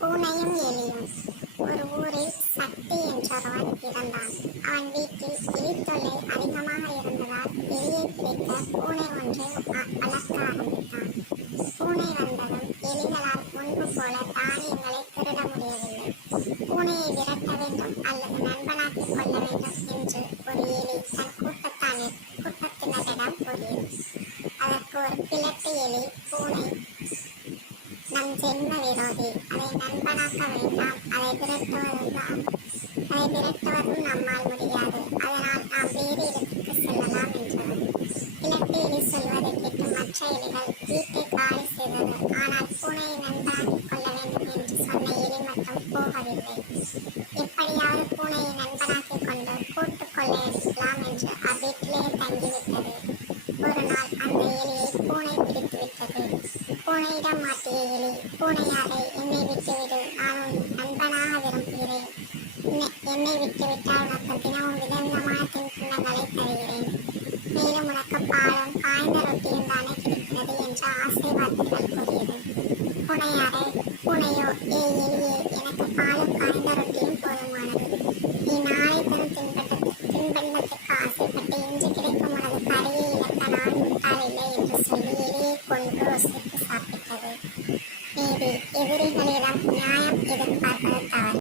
பூனையும் எலியும். ஒரு ஊரில் சக்தி என்றொருவன் இருந்தான். அவன் வீட்டில் எலித்தொல்லை அதிகமாக இருந்ததால் எலியை பிடிக்க பூனை ஒன்றை வளர்க்க ஆரம்பித்தான். பூனை வந்ததும் எலிகளால் முன்பு போல தானியங்களை திருட முடியவில்லை. பூனையை விரட்ட வேண்டும் அல்லது நண்பனாக்கிக் கொள்ள வேண்டும் என்று ஒரு எலி தன் கூட்டத்தினரிடம் கூறியது. அதற்கு ஒரு கிழட்டு எலி, பூனை நம் ஜென்ம விரோதி, அதை நண்பனாக்க வேண்டாம், அதை விரட்டுவதும் நம்மால் முடியாது, அதனால் நாம் வேறு இடத்துக்கு செல்லலாம் என்றது. கிழட்டு எலி சொல்வதை கேட்டு மற்ற எலிகள் வீட்டை காலி செய்தது. ஆனால் பூனையை நண்பனாக்கிக் கொள்ள வேண்டும் என்று சொன்ன எலி மட்டும் போகவில்லை. எப்படியாவது பூனையை நண்பனாக்கிக் கொண்டு கூட்டு கொள்ளையடிக்கலாம் என்று அவ்வீட்டிலேயே தங்கிவிட்டது. ஒரு நாள் அந்த எலியை பூனை பிடித்துவிட்டது. பூனையிடம் மாட்டிய எலி, பூனையாரை என்னை விட்டுவிடு, நான் உன் நண்பனாக விரும்புகிறேன். என்னை விட்டுவிட்டால் உனக்கு தினமும் விதவிதமான தின்பண்டங்களை தருகிறேன். மேலும் உனக்கு பாலும் காய்ந்த ரொட்டியும் தானே கிடைக்கிறது என்று ஆசை வார்த்தைகள் கூறியது. பூனையோ, எலியே, எனக்கு பாலும் காய்ந்த ரொட்டியும் போதுமானது. நீ நாளை தரும் தின்பண்டத்துக்கு ஆசைப்பட்டு இன்று கிடைக்கும் உனது கரையை இழக்க நான் முட்டாளில்லை என்று சொல்லி எலியை கொன்று ருசித்து சாப்பிட்டது. நீதி, எதிரிகளிடம் நியாயம் எதிர்பார்க்க